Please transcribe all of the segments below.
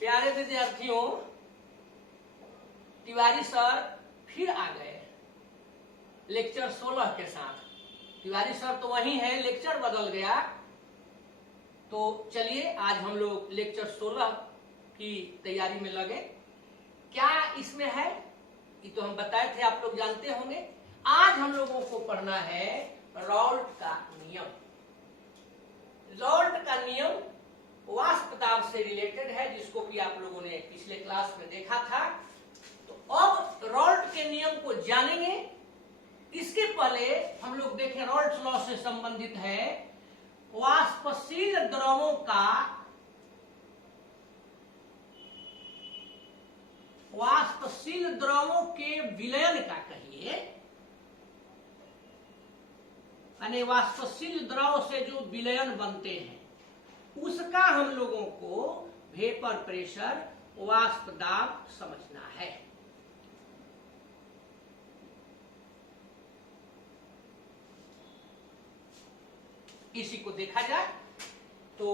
प्यारे विद्यार्थियों, तिवारी सर फिर आ गए लेक्चर 16 के साथ। तिवारी सर तो वही है, लेक्चर बदल गया। तो चलिए आज हम लोग लेक्चर 16 की तैयारी में लगे। क्या इसमें है ये तो हम बताए थे, आप लोग जानते होंगे। आज हम लोगों को पढ़ना है रॉल्ट का नियम। रॉल्ट का नियम वाष्प दाब से रिलेटेड है, जिसको कि आप लोगों ने पिछले क्लास में देखा था। तो अब रॉल्ट के नियम को जानेंगे। इसके पहले हम लोग देखें, रॉल्ट लॉ से संबंधित है वाष्पशील द्रवों का वाष्पशील द्रवों के विलयन का कहिए, यानी वाष्पशील द्रव से जो विलयन बनते हैं उसका हम लोगों को वेपर प्रेशर, वाष्प दाब समझना है। इसी को देखा जाए तो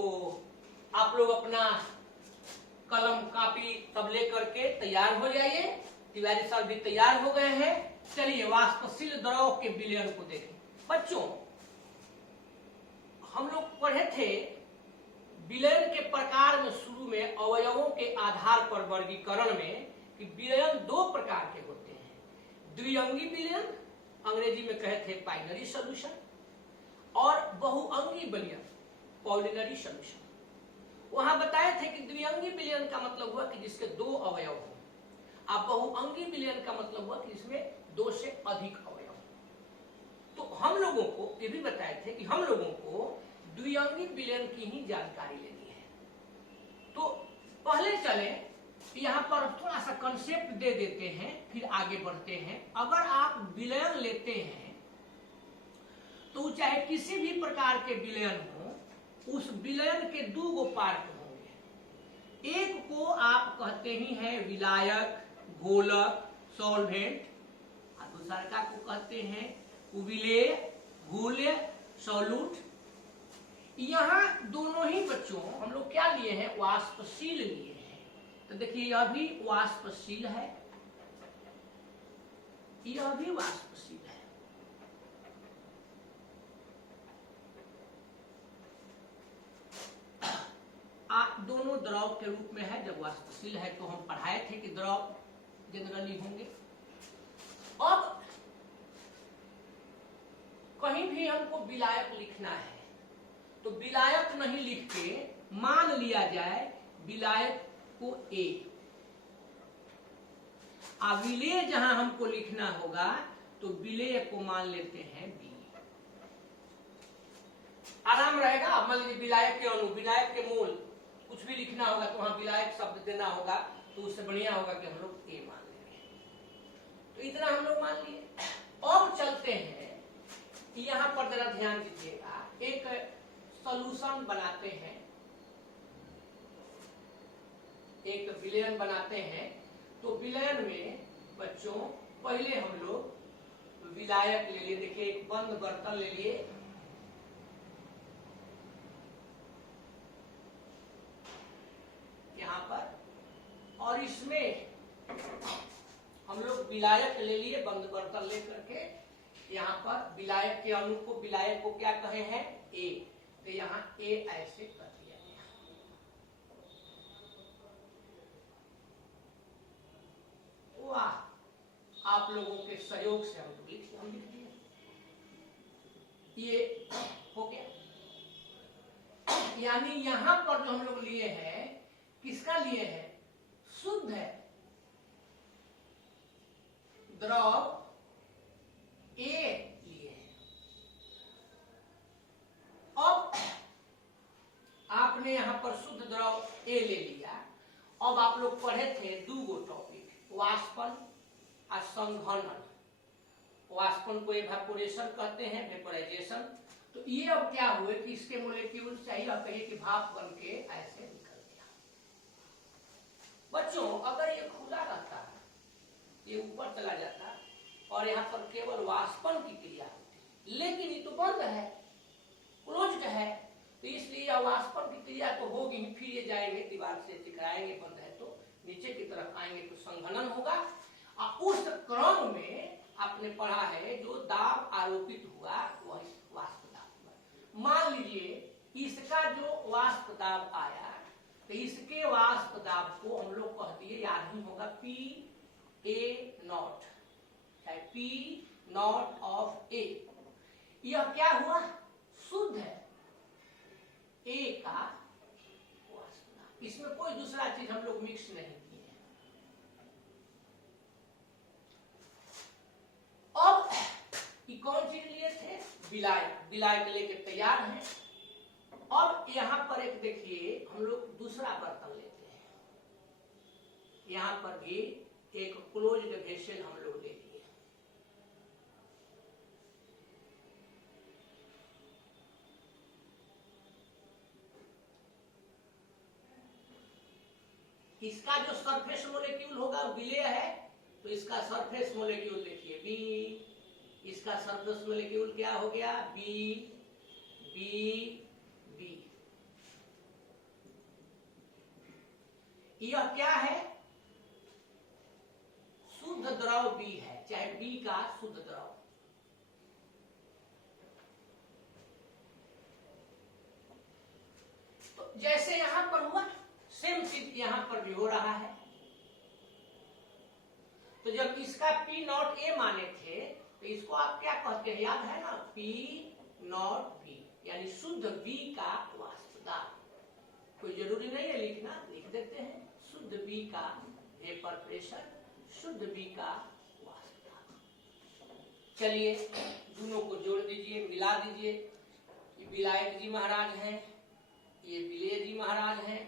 आप लोग अपना कलम कापी सब लेकर के तैयार हो जाइए। तिवारी सर भी तैयार हो गए हैं। चलिए वाष्पशील द्रव के विलयन को देखें। बच्चों, हम लोग पढ़े थे विलयन के प्रकार में शुरू में अवयवों के आधार पर वर्गीकरण में कि विलयन दो प्रकार के होते हैं। द्विअंगी विलयन, अंग्रेजी में कहे थे बाइनरी सॉल्यूशन, और बहुअंगी विलयन, पॉलिनरी सॉल्यूशन। वहां बताए थे कि द्विअंगी विलयन का मतलब हुआ कि जिसके दो अवयव हो, और बहुअंगी विलयन का मतलब हुआ कि जिसमें दो से अधिक अवयव हो। तो हम लोगों को ये भी बताए थे कि हम लोगों को द्विअंगी विलयन की ही जानकारी लेनी है। तो पहले चले यहाँ पर थोड़ा सा कंसेप्ट दे देते हैं, फिर आगे बढ़ते हैं। अगर आप विलयन लेते हैं तो चाहे किसी भी प्रकार के विलयन हो, उस विलयन के दो गो पार्ट होंगे। एक को आप कहते ही हैं विलायक, घोलक, सॉल्वेंट, और दूसरा को कहते हैं उबिलेय, घोल्य, सॉल्यूट। यहाँ दोनों ही बच्चों हम लोग क्या लिए हैं, वाष्पशील लिए हैं। तो देखिए यह भी वाष्पशील है, यह भी वाष्पशील है। दोनों द्रव के रूप में है। जब वाष्पशील है तो हम पढ़ाए थे कि द्रव जनरली होंगे। अब कहीं भी हमको विलायक लिखना है तो विलायक नहीं लिख के मान लिया जाए विलायक को ए, विलेय जहां हमको लिखना होगा तो विलेय को मान लेते हैं बी। आराम रहेगा। मान लीजिए विलायक के अणु, विलायक के मूल कुछ भी लिखना होगा तो वहां विलायक शब्द देना होगा, तो उससे बढ़िया होगा कि हम लोग ए मान लेंगे। तो इतना हम लोग मान लिए। अब चलते हैं, यहां पर जरा ध्यान दीजिएगा। एक सॉल्यूशन बनाते हैं, एक विलयन बनाते हैं। तो विलयन में बच्चों पहले हम लोग विलायक ले लिए। देखिए एक बंद बर्तन ले लिए, यहां पर, और इसमें हम लोग विलायक ले लिए, बंद बर्तन लेकर के। यहाँ पर विलायक के अणु को, विलायक को क्या कहे हैं, ए। तो यहाँ ए ऐसे कर दिया गया। वाह, आप लोगों के सहयोग से हम लिख दिए। ये हो गया। यानी यहाँ पर जो हम लोग लिए हैं, किसका लिए हैं, शुद्ध है द्रव ए लिए हैं। अब आपने यहां पर शुद्ध द्रव ए ले लिया। अब आप लोग पढ़े थे दो गो टॉपिक, वाष्पन और संघनन। वाष्पन को इवेपोरेशन कहते हैं, वेपोराइजेशन। तो ये अब क्या हुए कि इसके मोलेक्यूल चाहिए, आप कहिए कि भाप बन के ऐसे निकल गया। बच्चों अगर ये खुला रहता है, ये ऊपर चला जाता और यहाँ पर केवल वाष्पन की क्रिया होती, लेकिन ये तो बंद है, क्लोज्ड है। तो इसलिए यह वाष्पन की क्रिया तो होगी, फिर ये जाएंगे दीवार से टकराएंगे, बंद है तो नीचे की तरफ आएंगे तो संघनन होगा। और उस क्रम में आपने पढ़ा है जो दाब आरोपित हुआ वह वाष्प दाब हुआ। मान लीजिए इसका जो वाष्प दाब आया तो इसके वाष्प दाब को हम लोग कह दिए, याद ही होगा, P A naught, P naught of A. यह क्या हुआ? शुद्ध है ए का वाष्प दाब, इसमें कोई दूसरा चीज हम लोग मिक्स नहीं किए हैं। अब ये कौन चीज लिए थे? विलायक। विलायक लेके तैयार है। अब यहां पर एक देखिए हम लोग दूसरा बर्तन लेते हैं, यहां पर भी एक क्लोज्ड वेसल हम लोग ले लिए। इसका जो सरफेस मोलेक्यूल होगा विलेय है, तो इसका सरफेस मोलेक्यूल देखिए बी, इसका सरफेस मोलेक्यूल क्या हो गया? B B B. यह क्या है? शुद्ध द्रव बी है, चाहे बी का शुद्ध द्रव। तो जैसे यहां पर हुआ सेम चीज यहां पर भी हो रहा है। तो जब इसका पी नॉट ए माने थे तो इसको आप क्या कहते हैं? याद है ना, पी नॉट बी, यानी शुद्ध बी का वाष्प दाब। कोई जरूरी नहीं है लिखना, लिख देते हैं शुद्ध बी का वेपर प्रेशर, शुद्ध बी का वाष्प दाब। चलिए दोनों को जोड़ दीजिए, मिला दीजिए। ये विलायक जी महाराज हैं, ये विलेय जी महाराज हैं,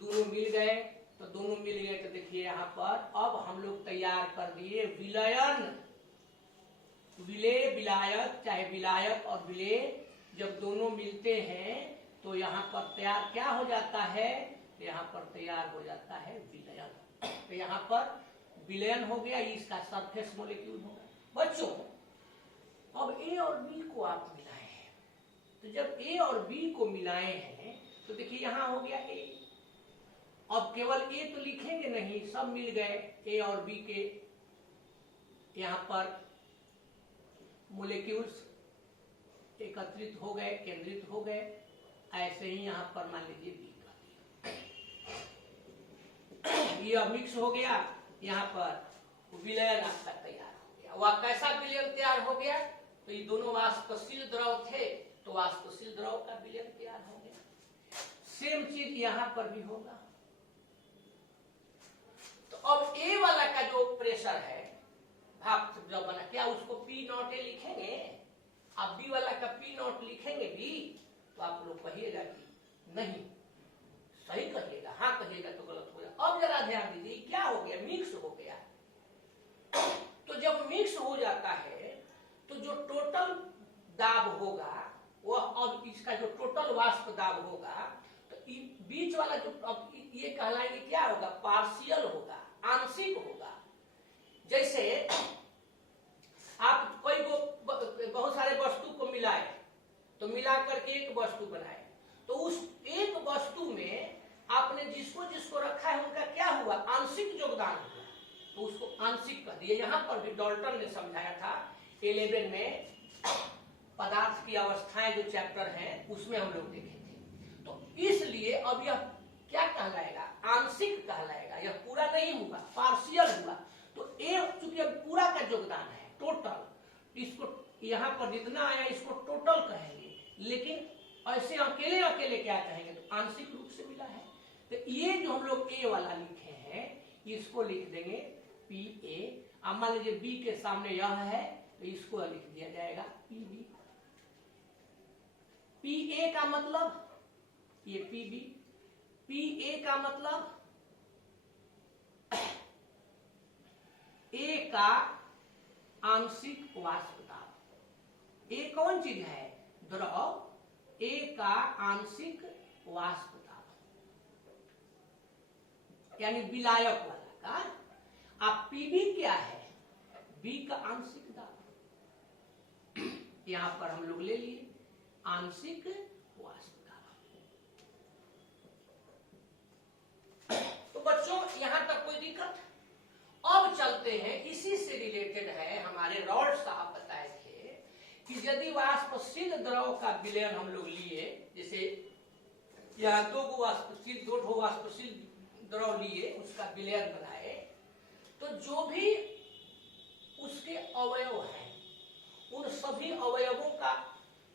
दोनों मिल गए। तो दोनों मिल गए तो देखिए यहाँ पर अब हम लोग तैयार कर दिए विलयन। विलेय विलायक, चाहे विलायक और विलेय जब दोनों मिलते हैं तो यहाँ पर तैयार क्या हो जाता है? यहाँ पर तैयार हो जाता है विलयन। तो यहाँ पर विलयन हो गया, इसका सरफेस मोलेक्यूल होगा। बच्चों अब ए और बी को आप मिलाए हैं, तो जब ए और बी को मिलाए हैं तो देखिए यहाँ हो गया ए। अब केवल ए तो लिखेंगे नहीं, सब मिल गए ए और बी के यहाँ पर मोलेक्यूल्स एकत्रित हो गए, केंद्रित हो गए। ऐसे ही यहाँ पर मान लीजिए बी का ये मिक्स हो गया, यहाँ पर विलयन आपका तैयार हो गया। वह कैसा विलयन तैयार हो गया? तो ये दोनों वाष्पशील द्रव थे तो वाष्पशील द्रव का विलयन तैयार हो गया। सेम चीज यहाँ पर भी होगा। तो अब ए वाला का जो प्रेशर है भाप जब बना, क्या उसको पी नॉट ए लिखेंगे? आप बी वाला का पी नॉट लिखेंगे बी? तो आप लोग कहिएगा कि नहीं, सही कहिएगा, हाँ कहिएगा तो गलत हो जाएगा। अब जरा ध्यान दीजिए क्या हो गया? मिक्स हो गया। तो जब मिक्स हो जाता है तो जो टोटल दाब होगा वह, अब इसका जो टोटल वाष्प दाब होगा तो बीच वाला जो अब ये कहलाएंगे क्या होगा? पार्शियल होगा, आंशिक होगा। जैसे आप कोई बहुत सारे वस्तु को मिलाए तो मिला करके एक वस्तु बनाए, तो उस एक वस्तु में आपने जिसको जिसको रखा है उनका क्या हुआ? आंशिक योगदान हुआ, तो उसको आंशिक कर दिए। यहां पर भी डाल्टन ने समझाया था 11 में पदार्थ की अवस्थाएं जो चैप्टर है उसमें हम लोग देखे थे। तो इसलिए अब यह क्या कहलाएगा? आंशिक कहलाएगा, यह पूरा नहीं हुआ, पार्शियल हुआ। तो ए चूंकि अब पूरा का योगदान है, टोटल, इसको यहाँ पर जितना आया इसको टोटल कहेंगे, लेकिन ऐसे अकेले अकेले क्या कहेंगे? तो आंशिक रूप से मिला है। तो ये जो हम लोग ए वाला लिखे हैं इसको लिख देंगे पी ए। अब मान लीजिए बी के सामने यह है तो इसको लिख दिया जाएगा पी बी। पी ए का मतलब ये पी बी, पी ए का मतलब ए का आंशिक वाष्प दाब। ए कौन चीज है? द्रव। ए का आंशिक वाष्प दाब यानी विलायक वाला का। अब पीबी क्या है? बी का आंशिक दाब। यहां पर हम लोग ले लिए आंशिक वाष्प दाब। हमारे रॉल्ट साहब बताए थे कि यदि वाष्पशील द्रव का विलयन हम लोग लिए, जैसे यहाँ दो ठो वाष्पशील द्रव लिए, उसका विलयन बनाए, तो जो भी उसके अवयव हैं उन सभी अवयवों का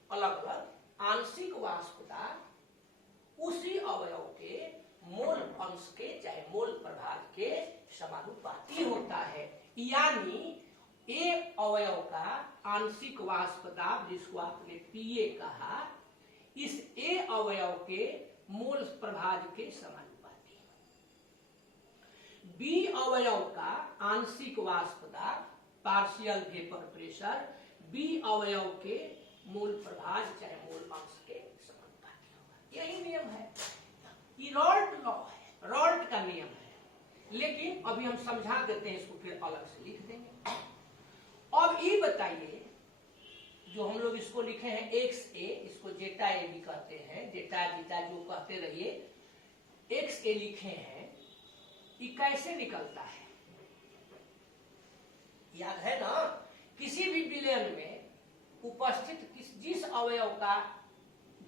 अलग अलग आंशिक वाष्प दाब उसी अवयव के मोल अंश के चाहे मोल प्रभाग के समानुपाती होता है। यानी एक अवयव का आंशिक वाष्प दाब, जिसको आपने पीए कहा, इस ए अवयव के मोल प्रभाग के समानुपाती। बी अवयव का आंशिक वाष्प दाब पार्शियल वेपर प्रेशर बी अवयव के मूल प्रभाग चाहे मूल अंश के समानुपाती होगा। यही नियम है, ये रॉल्ट लॉ है, रॉल्ट का नियम है। लेकिन अभी हम समझा देते हैं, इसको फिर अलग से लिख देंगे। अब ये बताइए, जो हम लोग इसको लिखे हैं एक्स ए, इसको जेटा ए भी कहते हैं, जेटा बीटा जो कहते रहिए, एक्स ए लिखे हैं, ये कैसे निकलता है? याद है ना, किसी भी विलयन में उपस्थित जिस अवयव का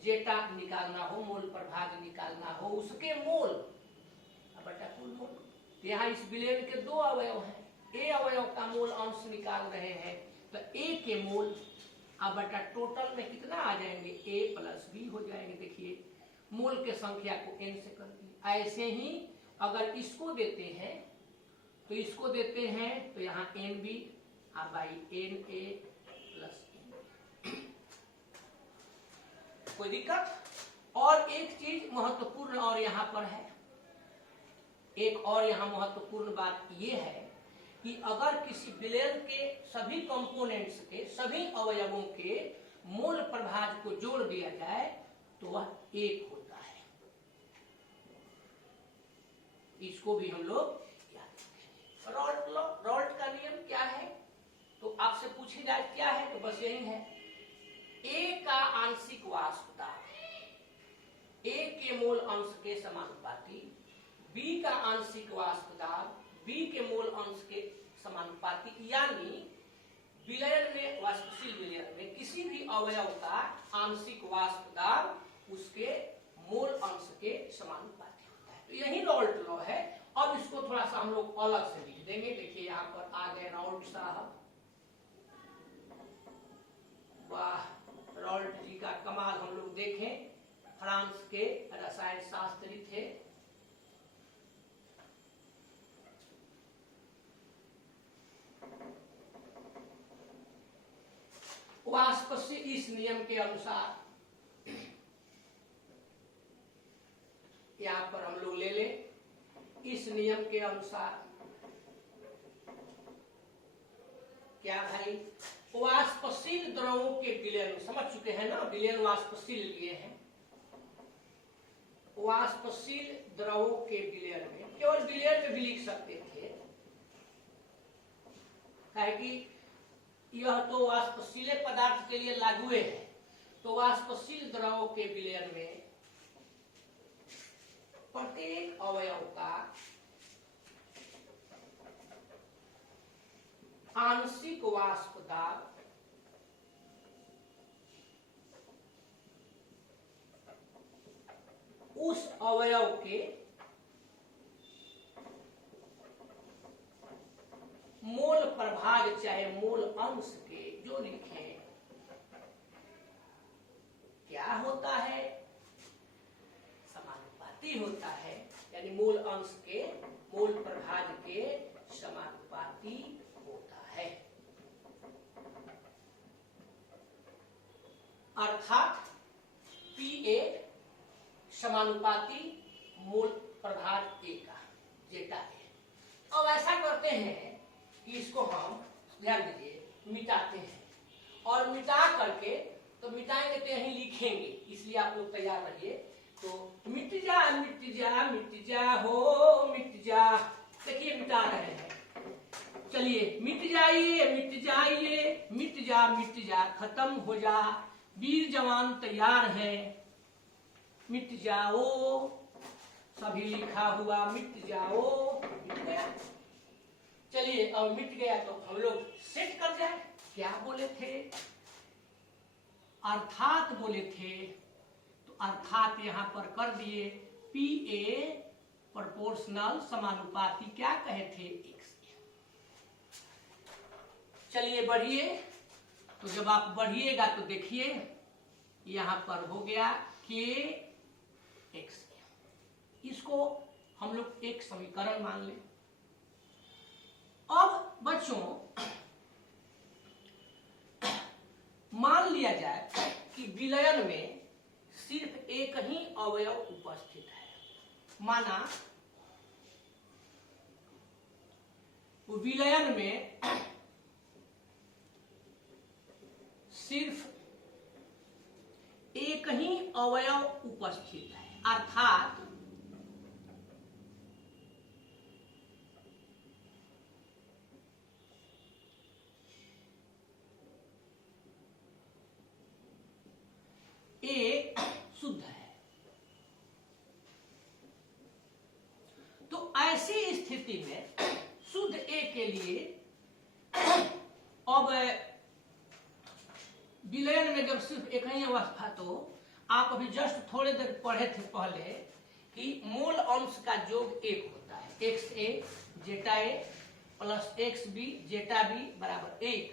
जेटा निकालना हो, मोल प्रभाग निकालना हो, उसके मोल बटा कुल मोल। यहाँ इस विलयन के दो अवयव हैं, ए अवयव का मोल अंश निकाल रहे हैं, तो ए के मोल अब बटा टोटल में कितना आ जाएंगे, ए प्लस बी हो जाएंगे। देखिए मोल के संख्या को एन से कर दिए। ऐसे ही अगर इसको देते हैं तो इसको देते हैं, तो यहाँ N B by N A plus N, कोई दिक्कत? और एक चीज महत्वपूर्ण और यहाँ पर है, एक और यहाँ महत्वपूर्ण बात यह है कि अगर किसी विलयन के सभी कंपोनेंट्स के सभी अवयवों के मोल प्रभाज को जोड़ दिया जाए तो वह एक होता है। इसको भी हम लोग याद रखेंगे। रॉल्ट का नियम क्या है? तो आपसे पूछी जाए क्या है, तो बस यही है, ए का आंशिक वाष्प दाब ए के मोल अंश के समानुपाती, बी का आंशिक वाष्प दाब बी के मोल अंश के समानुपाती। यानी विलयन में, वाष्पशील विलयन में किसी भी अवयव का आंशिक वाष्प दाब उसके मोल अंश के समानुपाती होता है। तो यही रॉल्ट लॉ है। अब इसको थोड़ा सा हम लोग अलग से लिख देंगे। देखिए यहाँ पर आ गए रॉल्ट साहब, वाह, रॉल्ट जी का कमाल हम लोग देखें, फ्रांस के रसायन शास्त्री थे। वाष्पशील इस नियम के अनुसार, यहां पर हम लोग ले लें, इस नियम के अनुसार क्या भाई, वाष्पशील द्रवों के विलयन, समझ चुके हैं ना, विलयन वाष्पशील लिए हैं। वाष्पशील द्रवों के विलयन में, केवल विलयन में भी लिख सकते थे, काहे कि यह तो वाष्पशील पदार्थ के लिए लागू है। तो वाष्पशील द्रवों के विलयन में प्रत्येक अवयव का आंशिक वाष्प दाब उस अवयव के मोल प्रभाग चाहे मोल अंश के, जो लिखे, क्या होता है, समानुपाती होता है। यानी मूल अंश के मूल प्रभाग के समानुपाती होता है। अर्थात P1 समानुपाती मूल प्रभाग ए का जेटा है। अब ऐसा करते हैं कि इसको हम, ध्यान दीजिए, मिटाते हैं, और मिटा करके, तो मिटाएंगे तो यहीं लिखेंगे, इसलिए आप लोग तैयार रहिए। तो मिट जा मिट जा मिट जा हो मिट जा, देखिए मिटा रहे हैं। चलिए, मिट जाइए मिट जा, खत्म हो जा, वीर जवान तैयार है, मिट जाओ, सभी लिखा हुआ मिट जाओ, मिट गया। चलिए अब मिट गया तो हम लोग सेट कर जाए। क्या बोले थे? अर्थात बोले थे, तो अर्थात यहां पर कर दिए। पी ए प्रोपोर्शनल समानुपाती क्या कहे थे? एक्स। चलिए बढ़िए। तो जब आप बढ़िएगा तो देखिए यहां पर हो गया के एक्स। इसको हम लोग एक समीकरण मान लें। अब बच्चों मान लिया जाए कि विलयन में सिर्फ एक ही अवयव उपस्थित है। माना विलयन में सिर्फ एक ही अवयव उपस्थित है, अर्थात ए शुद्ध है। तो ऐसी स्थिति में शुद्ध ए के लिए अब विलयन में जब सिर्फ एक ही अवस्था, तो आप अभी जस्ट थोड़े देर पढ़े थे पहले कि मोल अंश का योग एक होता है, एक्स ए जेटा ए plus x B zeta B बराबर एक।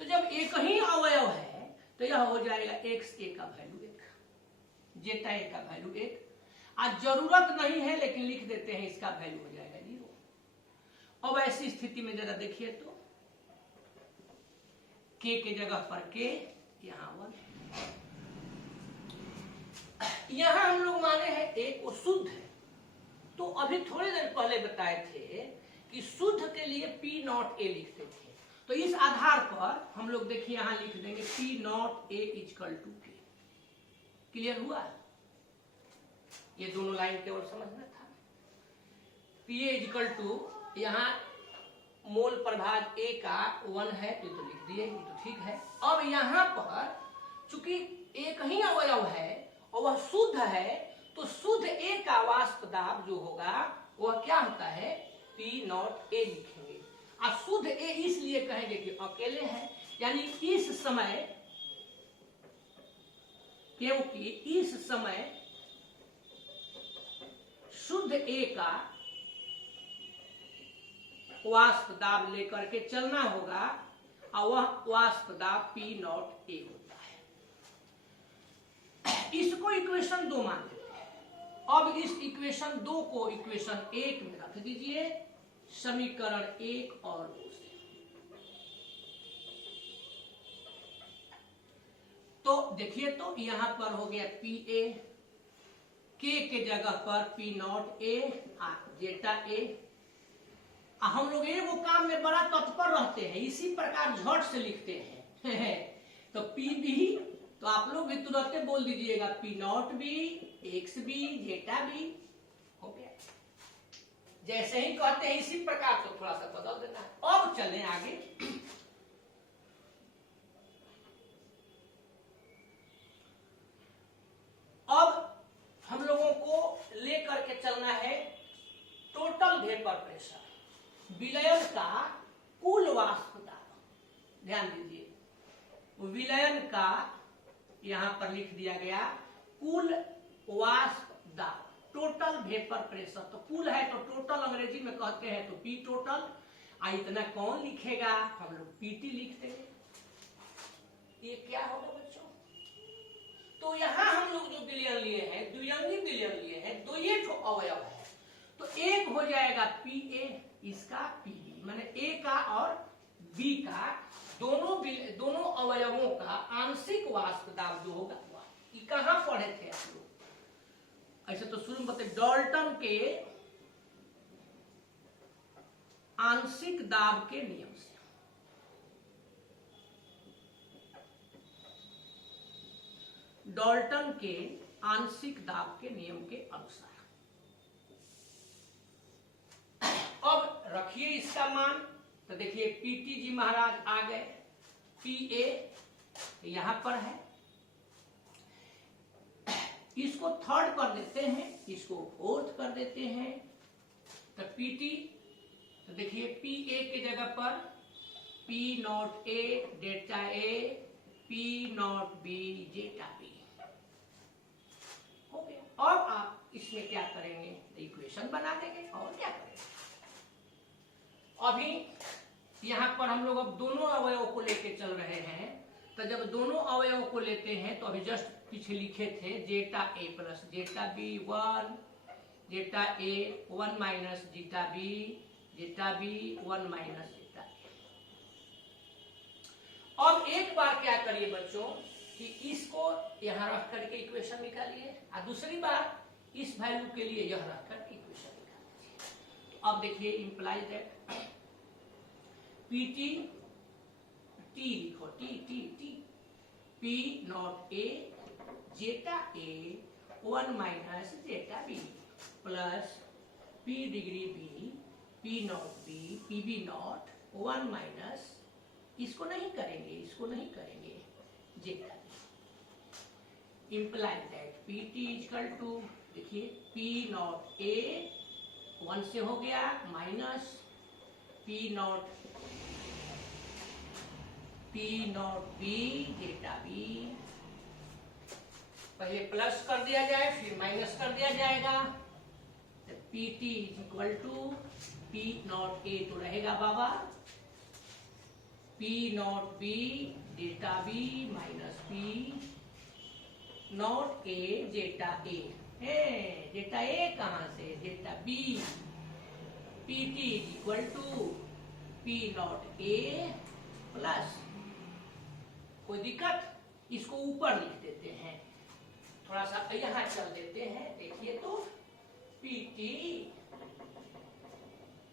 तो जब एक ही अवयव है तो यह हो जाएगा एक्स ए का वैल्यू एक, जेटा ए का वैल्यू एक। आज जरूरत नहीं है लेकिन लिख देते हैं, इसका वैल्यू हो जाएगा 0। अब ऐसी स्थिति में जरा देखिए तो के जगह पर के, यहां 1। यहां हम लोग माने हैं एक वो शुद्ध है। तो अभी थोड़ी देर पहले बताए थे कि शुद्ध के लिए पी नॉट ए लिखते थे। तो इस आधार पर हम लोग देखिए यहां लिख देंगे P not A equal to K. Clear हुआ? ये दोनों लाइन केवल समझना था। पी ए इक्वल टू, यहां मोल प्रभाग ए का 1 है तो लिख दिए, ये तो ठीक है। अब यहां पर चूंकि एक ही अवयव है और वह शुद्ध है, तो शुद्ध ए का वाष्प दाब जो होगा वह क्या होता है? पी नॉट ए लिखेंगे। और शुद्ध ए इसलिए कहेंगे कि अकेले है, यानी इस समय, क्योंकि इस समय शुद्ध ए का वाष्प दाब लेकर के चलना होगा और वह वाष्प दाब पी नॉट ए होता है। इसको इक्वेशन 2 मान लेते हैं। अब इस इक्वेशन 2 को इक्वेशन 1 में रख दीजिए, समीकरण 1 और 2 से। तो देखिए तो यहां पर हो गया पी ए, के जगह पर पी नॉट ए जेटा ए। हम लोग ये वो काम में बड़ा तत्पर रहते हैं, इसी प्रकार झट से लिखते हैं। तो पी बी, तो आप लोग भी तुरंत बोल दीजिएगा P not B, X B, zeta B, हो गया। जैसे ही कहते हैं इसी प्रकार से थोड़ा सा बदल देना है। अब चलें आगे। अब हम लोगों को लेकर के चलना है टोटल वेपर प्रेशर, विलयन का कुल वाष्प दाब। ध्यान दीजिए, विलयन का यहां पर लिख दिया गया कुल वाष्प दाब, टोटल वेपर प्रेशर। तो कुल है तो टोटल अंग्रेजी में कहते हैं तो पी टोटल। इतना कौन लिखेगा? हम लोग पीटी लिख देंगे। ये क्या होगा बच्चों? तो यहां हम लोग जो विलयन लिए हैं, द्विअंगी विलयन लिए हैं, दो ये जो अवयव है, तो एक हो जाएगा पी ए, इसका पी बी, माने ए का और बी का दोनों अवयवों का आंशिक वाष्प दाब जो होगा वह। कहां पढ़े थे आप लोग? ऐसे तो शुरू में बताए डाल्टन के आंशिक दाब के नियम से। डाल्टन के आंशिक दाब के नियम के अनुसार। अब रखिए इसका मान। तो देखिए पीटी जी महाराज आ गए, पी ए यहां पर है, इसको थर्ड कर देते हैं, इसको फोर्थ कर देते हैं। तो पीटी तो देखिए पी ए के जगह पर P not A delta A P not B zeta B हो गया। और आप इसमें क्या करेंगे, इक्वेशन बना देंगे और क्या करेंगे। अभी यहां पर हम लोग अब दोनों अवयव को लेके चल रहे हैं, तो जब दोनों अवयव को लेते हैं तो अभी जस्ट पीछे लिखे थे जेटा ए plus Zeta B 1, Zeta A 1 minus zeta B 1 minus Zeta A. अब एक बार क्या करिए बच्चों कि इसको यहां रख करके इक्वेशन निकालिए, और दूसरी बार इस वैल्यू के लिए यह रख करके इक्वेशन निकालिए। तो अब देखिए इंप्लाइज दैट पीटी टी लिखो T T T P not A zeta A 1 minus zeta B plus P degree B P not B P B naught 1 minus, इसको नहीं करेंगे zeta B. Implies that P T equal to देखिए P not A 1 से हो गया minus P not B zeta B, पहले plus कर दिया जाए फिर माइनस कर दिया जाएगा। तो P T is equal to P not A तो रहेगा बाबा P not B zeta B minus P not A zeta A, zeta A कहां से, zeta B. P T is equal to P not A plus, कोई दिक्कत, इसको ऊपर लिख देते हैं, थोड़ा सा यहां चल देते हैं। देखिए तो P T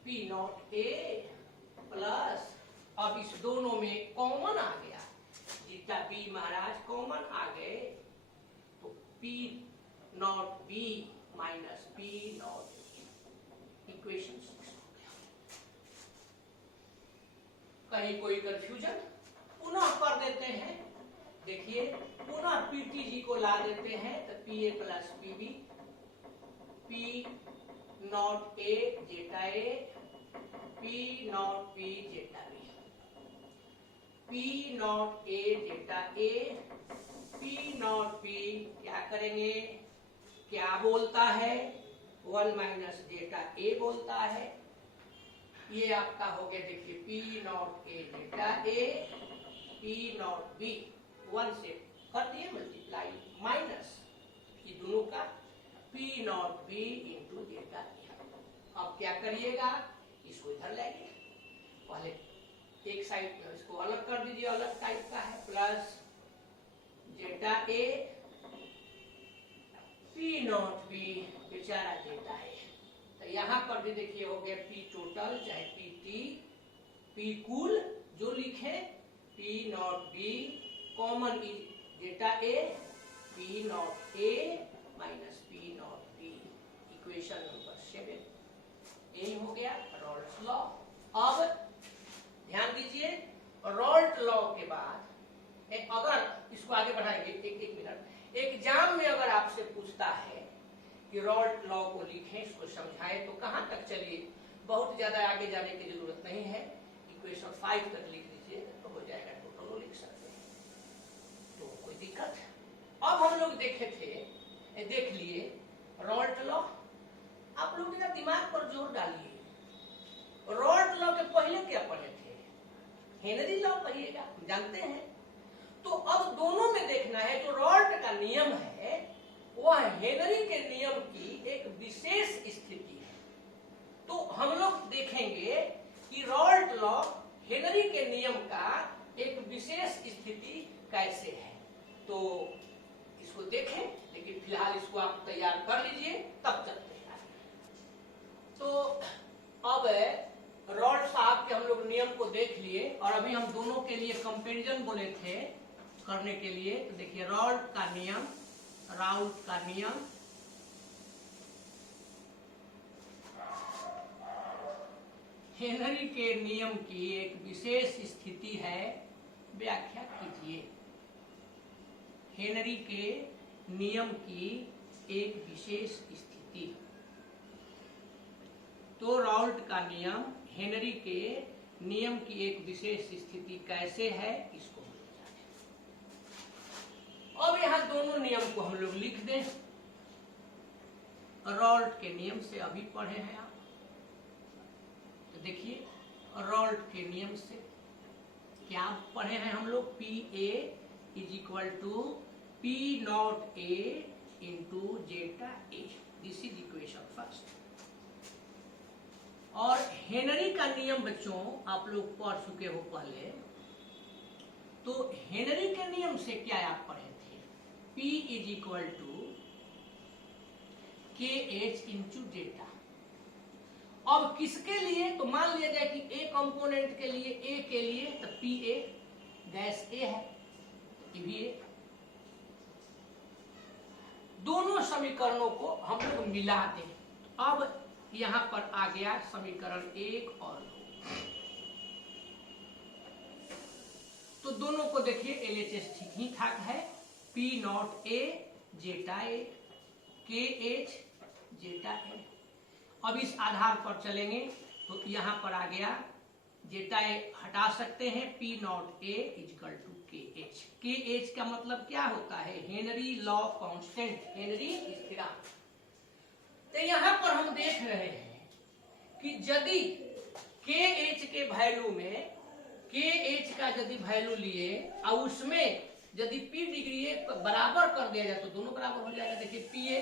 P not A plus, अब इस दोनों में कॉमन आ गया जीटा बी महाराज कॉमन आ गए, तो P not be minus P not equation 6 हो गया। कहीं कोई कंफ्यूजन, पुनः कर देते हैं। देखिए पुनः पीटी जी को ला देते हैं, तो P A plus P B P not A zeta A P not B zeta B P not A zeta A P not B क्या करेंगे, क्या बोलता है 1 माइनस जेटा ए बोलता है। ये आपका हो गया देखिए P not A zeta A P not B 1 से कर दिए मल्टीप्लाई माइनस ये दोनों का P not B into zeta A. अब क्या करिएगा, इसको इधर लाइए, पहले एक साइड इसको अलग कर दीजिए, अलग टाइप का है, plus zeta A P not B बेचारा जेटा ए। तो यहां पर भी देखिए हो गया पी टोटल चाहे पी टी पी कुल जो लिखे P not B common is zeta A P not A minus P not B, equation number 7 यही हो गया रॉल्ट्स लॉ। अब ध्यान दीजिए रॉल्ट लॉ के बाद अगर इसको आगे बढ़ाएंगे एक मिनट, एग्जाम में अगर आपसे पूछता है कि रॉल्ट लॉ को लिखें, इसको समझाएं, तो कहां तक चलिए, बहुत ज्यादा आगे जाने की जरूरत नहीं है, इक्वेशन 5 तक लिख दीजिए तो हो जाएगा, टोटल लिख सकते हैं, तो कोई दिक्कत। अब हम लोग देखे थे, देख लिए रॉल्ट लॉ। आप लोग ना दिमाग पर जोर डालिए, रॉल्ट लॉ के पहले क्या पढ़े थे, हेनरी लॉ पढ़िएगा, जानते हैं। तो अब दोनों में देखना है, जो रॉल्ट का नियम है वह हेनरी के नियम की एक विशेष स्थिति है। तो हम लोग देखेंगे कि रॉल्ट लॉ हेनरी के नियम का एक विशेष स्थिति कैसे है, तो इसको देखें, लेकिन फिलहाल इसको आप तैयार कर लीजिए तब चलते हैं। तो अब रॉल्ट साहब के हम लोग नियम को देख लिए, और अभी हम दोनों के लिए कंपैरिजन बोले थे करने के लिए। तो देखिए राउल्ट का नियम, राउल्ट का नियम हेनरी के नियम की एक विशेष स्थिति है, व्याख्या कीजिए। हेनरी के नियम की एक विशेष स्थिति। तो राउल्ट का नियम हेनरी के नियम की एक विशेष स्थिति कैसे है इसको हम लोग जाने। अब यहां दोनों नियम को हम लोग लिख दें। रॉल्ट के नियम से अभी पढ़े हैं आप, तो देखिए रॉल्ट के नियम से क्या पढ़े हैं हम लोग, P A is equal to P not A into zeta A, this is equation first. और हेनरी का नियम बच्चों आप लोग पढ़ चुके हो पहले, तो हेनरी के नियम से क्या आप पढ़े थे, P is equal to K H into data. अब किसके लिए, तो मान लिया जाए कि ए कंपोनेंट के लिए, ए के लिए तो पी ए गैस ए है, तो ये भी ए। दोनों समीकरणों को हम लोग मिला दें। अब यहां पर आ गया समीकरण 1 और 2, तो दोनों को देखिए एलएचएस ठीक ही ठाक है, पी नॉट ए जेटा ए, के एच जेटा ए। अब इस आधार पर चलेंगे तो यहां पर आ गया जेटा ए हटा सकते हैं, P not A equal to K H. K H का मतलब क्या होता है, हेनरी लॉ कांस्टेंट, हेनरी स्थिरांक। तो यहां पर हम देख रहे हैं कि यदि के एच के वैल्यू में, के एच का यदि वैल्यू लिए और उसमें यदि पी डिग्री बराबर कर दिया जाए तो दोनों बराबर हो जाएगा। देखिए पी ए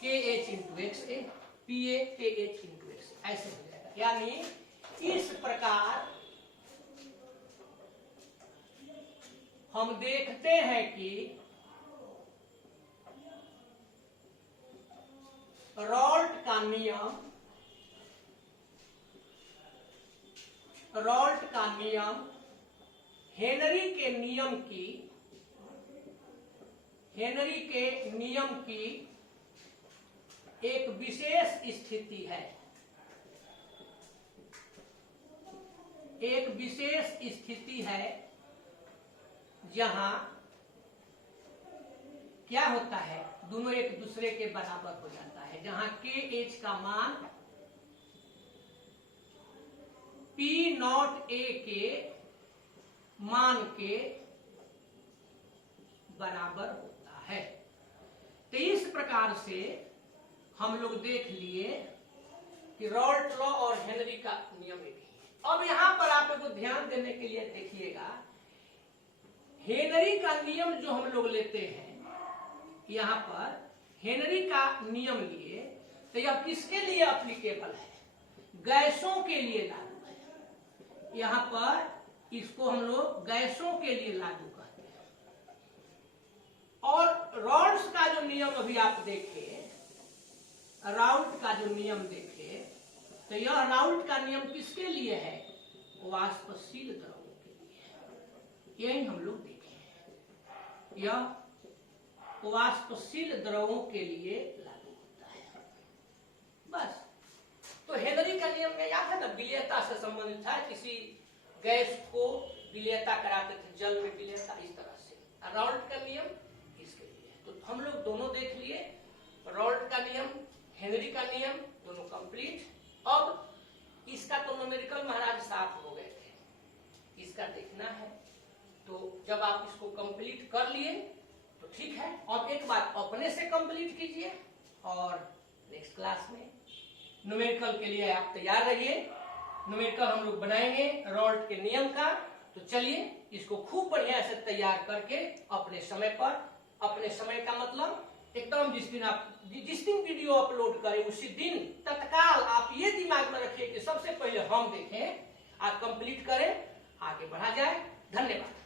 के H into x A, P A के एच इंटू एक्स, ऐसे हो जाएगा। यानी इस प्रकार हम देखते हैं कि रॉल्ट का नियम, रॉल्ट का नियम हेनरी के नियम की, हेनरी के नियम की एक विशेष स्थिति है, एक विशेष स्थिति है जहां क्या होता है, दोनों एक दूसरे के बराबर हो जाता है, जहां के एच का मान पी नॉट ए के मान के बराबर होता है। तो इस प्रकार से हम लोग देख लिए कि रॉल्ट लॉ और हेनरी का नियम भी है। अब यहां पर आप लोग ध्यान देने के लिए देखिएगा, हेनरी का नियम जो हम लोग लेते हैं, यहां पर हेनरी का नियम लिए तो यह किसके लिए एप्लीकेबल है, गैसों के लिए लागू है। यहां पर इसको हम लोग गैसों के लिए लागू करते हैं। और रॉल्ट्स का जो नियम अभी आप देखें, राउल्ट का जो नियम देखे, तो यह राउल्ट का नियम किसके लिए है, वाष्पशील द्रवों के लिए। यही हम लोग देखे, यह वाष्पशील द्रवों के लिए लागू होता है। बस, तो हेनरी का नियम में याद है ना, विलेयता से संबंधित था, किसी गैस को विलेयता कराते थे, जल में विलेयता, इस तरह से। राउल्ट का नियम इसके लिए। तो हम लोग दोनों देख लिए, राउल्ट का नियम, हेनरी का नियम, दोनों कंप्लीट। अब इसका तो न्यूमेरिकल महाराज साफ हो गए थे, इसका देखना है। तो जब आप इसको कंप्लीट कर लिए तो ठीक है। अब एक बात अपने से कंप्लीट कीजिए और नेक्स्ट क्लास में न्यूमेरिकल के लिए आप तैयार रहिए। न्यूमेरिकल हम लोग बनाएंगे रॉल्ट के नियम का। तो चलिए इसको खूब बढ़िया से तैयार करके अपने समय पर, अपने समय का मतलब एकदम जिस दिन वीडियो अपलोड करें उसी दिन तत्काल आप ये दिमाग में रखिए कि सबसे पहले हम देखें, आप कंप्लीट करें, आगे बढ़ा जाए। धन्यवाद।